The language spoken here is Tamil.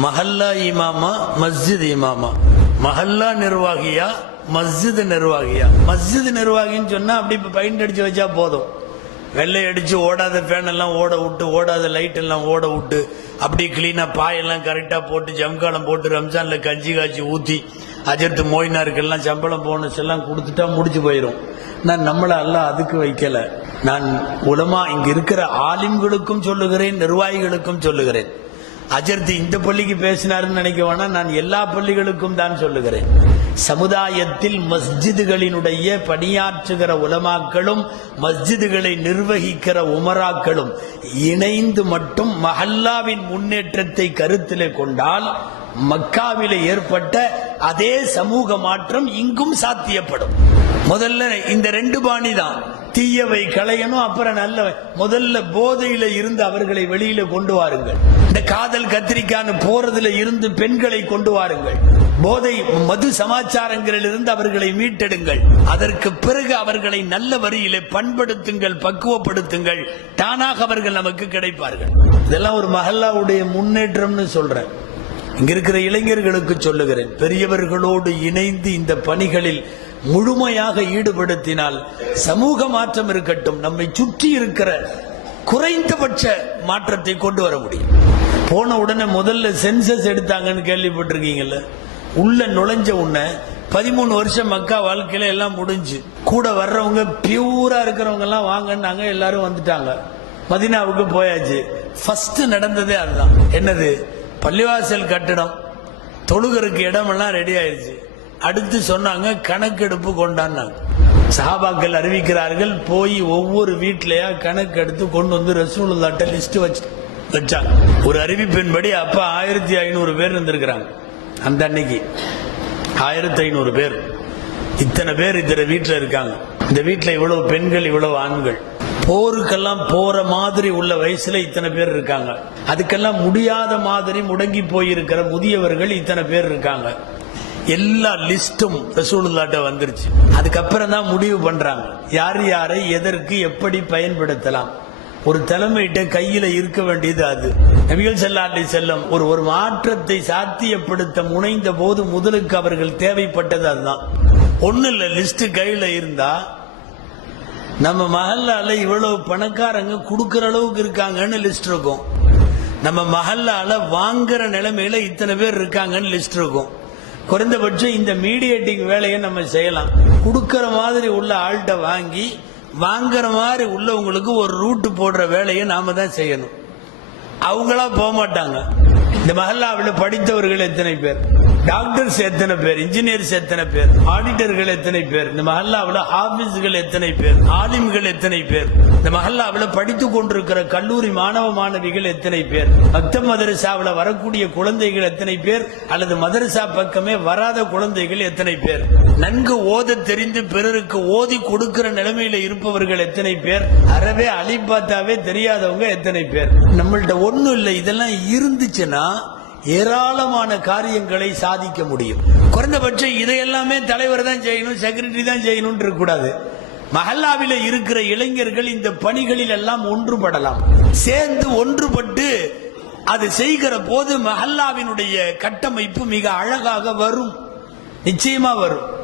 மஹல்லா இமாமா மஸ்ஜித் இமாமா. மஹல்லா நிர்வாகியா மஸ்ஜித் நிர்வாகியா? மஸ்ஜித் நிர்வாகின்னு சொன்னா அப்படி இப்ப பெயிண்ட் அடிச்சு வச்சா போதும். வெள்ளை அடிச்சு ஓடாத ஃபேன் எல்லாம் ஓட விட்டு ஓடாத லைட் எல்லாம் ஓட விட்டு அப்படி கிளீனா பாயெல்லாம் கரெக்டா போட்டு ஜம்காலம் போட்டு ரம்ஜான்ல கஞ்சி காய்ச்சி ஊத்தி அஜர்த்து மோயினாருக்கெல்லாம் சம்பளம் போனஸ் எல்லாம் கொடுத்துட்டா முடிச்சு போயிடும் நான் நம்மள எல்லாம் அதுக்கு வைக்கல. நான் உலமா இங்க இருக்கிற ஆலிம்களுக்கும் சொல்லுகிறேன் நிர்வாகிகளுக்கும் சொல்லுகிறேன். அஜர்த்தி இந்த பள்ளிக்கு பேசினாருன்னு நினைக்க நான் எல்லா பள்ளிகளுக்கும் தான் சொல்லுகிறேன். சமுதாயத்தில் மஸ்ஜிதுகளினுடைய பணியாற்றுகிற உலமாக்களும் மஸ்ஜிதுகளை நிர்வகிக்கிற உமராக்களும் இணைந்து மட்டும் மஹல்லாவின் முன்னேற்றத்தை கருத்திலே கொண்டால் மக்காவிலே ஏற்பட்ட அதே சமூக மாற்றம் இங்கும் சாத்தியப்படும். முதல்ல இந்த ரெண்டு பாணி தான் தீயவை களையணும் அப்புறம் நல்லவை முதல்ல போதையில இருந்து அவர்களை வெளியில கொண்டு வாருங்கள். இந்த காதல் கத்திரிக்கான்னு போறதுல இருந்து பெண்களை கொண்டு வாருங்கள். போதை மது சமாச்சாரங்களில் இருந்து அவர்களை மீட்டெடுங்கள். அதற்கு பிறகு அவர்களை நல்ல வரியிலே பண்படுத்துங்கள் பக்குவப்படுத்துங்கள். தானாக அவர்கள் நமக்கு கிடைப்பார்கள். இதெல்லாம் ஒரு மஹல்லாவுடைய முன்னேற்றம்னு சொல்றேன். இங்க இருக்கிற இளைஞர்களுக்கு சொல்லுகிறேன். பெரியவர்களோடு இணைந்து இந்த பணிகளில் முழுமையாக ஈடுபடுத்தினால் சமூக மாற்றம் இருக்கட்டும் நம்மை சுற்றி இருக்கிற குறைந்தபட்ச மாற்றத்தை கொண்டு வர முடியும். போன உடனே முதல்ல சென்சஸ் எடுத்தாங்கன்னு கேள்விப்பட்டிருக்கீங்கல்ல? உள்ள நுழைஞ்ச உடனே பதிமூணு வருஷம் மக்கா வாழ்க்கையில எல்லாம் முடிஞ்சு கூட வர்றவங்க பியூரா இருக்கிறவங்க எல்லாம் வாங்கன்னாங்க எல்லாரும் வந்துட்டாங்க. மதினாவுக்கு போயாச்சு. ஃபர்ஸ்ட் நடந்ததே அதுதான். என்னது? பள்ளிவாசல் கட்டிடம் தொழுகருக்கு இடமெல்லாம் ரெடி ஆயிடுச்சு அடுத்து சொன்னாங்க கணக்கெடுப்பு கொண்டான்னாங்க. சஹாபாக்கள் அறிவிக்கிறார்கள் போய் ஒவ்வொரு வீட்லயா கணக்கு எடுத்து கொண்டு வந்து ரசூலுல்லாட்ட லிஸ்ட் வச்சு வச்சாங்க. ஒரு அறிவிப்பின்படி அப்ப ஆயிரத்தி ஐநூறு பேர் இருந்திருக்கிறாங்க. அந்த அன்னைக்கு ஆயிரத்தி ஐநூறு பேர். இத்தனை பேர் இத்தனை வீட்டுல இருக்காங்க. இந்த வீட்டுல இவ்வளவு பெண்கள் இவ்வளவு ஆண்கள். போருக்கெல்லாம் போற மாதிரி உள்ள வயசுல இத்தனை பேர் இருக்காங்க. அதுக்கெல்லாம் முடியாத மாதிரி முடங்கி போயிருக்கிற முதியவர்கள் இத்தனை பேர் இருக்காங்க. எல்லா லிஸ்டும் ரசூலுல்லாட்ட வந்துருச்சு. அதுக்கப்புறம் தான் முடிவு பண்றாங்க. யார் யாரை எதற்கு எப்படி பயன்படுத்தலாம். ஒரு தலைமையிட்ட கையில இருக்க வேண்டியது அது. நபிகள் செல்லாண்டி செல்லும் ஒரு ஒரு மாற்றத்தை சாத்தியப்படுத்த முனைந்த போது முதலுக்கு அவர்கள் தேவைப்பட்டது அதுதான். ஒண்ணு இல்ல லிஸ்ட் கையில இருந்தா நம்ம மஹல்லால இவ்வளவு பணக்காரங்க கொடுக்கற அளவுக்கு இருக்காங்கன்னு லிஸ்ட் இருக்கும். நம்ம மஹல்லால வாங்குற நிலைமையில இத்தனை பேர் இருக்காங்கன்னு லிஸ்ட் இருக்கும். குறைந்தபட்சம் இந்த மீடியேட்டிங் வேலையை நம்ம செய்யலாம். கொடுக்கற மாதிரி உள்ள ஆள்கிட்ட வாங்கி வாங்குற மாதிரி உள்ளவங்களுக்கு ஒரு ரூட்டு போடுற வேலையை நாம தான் செய்யணும். அவங்களா போக மாட்டாங்க இந்த மஹல்லாவில் படித்தவர்கள் எத்தனை பேர்? டாக்டர்ஸ் எத்தனை பேர் இன்ஜினியர்ஸ் எத்தனை பேர் ஆடிட்டர்கள் எத்தனை பேர் இந்த மஹல்லாவில் ஆபீஸ்கள் எத்தனை பேர் ஆலிம்கள் எத்தனை பேர் இந்த மஹல்லாவில் படித்துக் கொண்டிருக்கிற கல்லூரி மாணவ மாணவிகள் எத்தனை பேர் பக்த மதரசாவில் வரக்கூடிய குழந்தைகள் எத்தனை பேர் அல்லது மதரசா பக்கமே வராத குழந்தைகள் எத்தனை பேர் நன்கு ஓத தெரிந்து பிறருக்கு ஓதி கொடுக்கிற நிலைமையில இருப்பவர்கள் எத்தனை பேர் அறவே அழிப்பாத்தாவே தெரியாதவங்க எத்தனை பேர். நம்மள்ட்ட ஒன்றும் இல்லை இதெல்லாம் இருந்துச்சுன்னா ஏராளமான காரியங்களை சாதிக்க முடியும். குறைந்தபட்சம் இதையெல்லாமே தலைவர் தான் செய்யணும் செக்ரட்டரி தான் செய்யணும் இருக்கக்கூடாது மஹல்லாவில் இருக்கிற இளைஞர்கள் இந்த பணிகளில் எல்லாம் ஒன்றுபடலாம். சேர்ந்து ஒன்றுபட்டு அது செய்கிற போது மஹல்லாவினுடைய கட்டமைப்பு மிக அழகாக வரும். நிச்சயமா வரும்.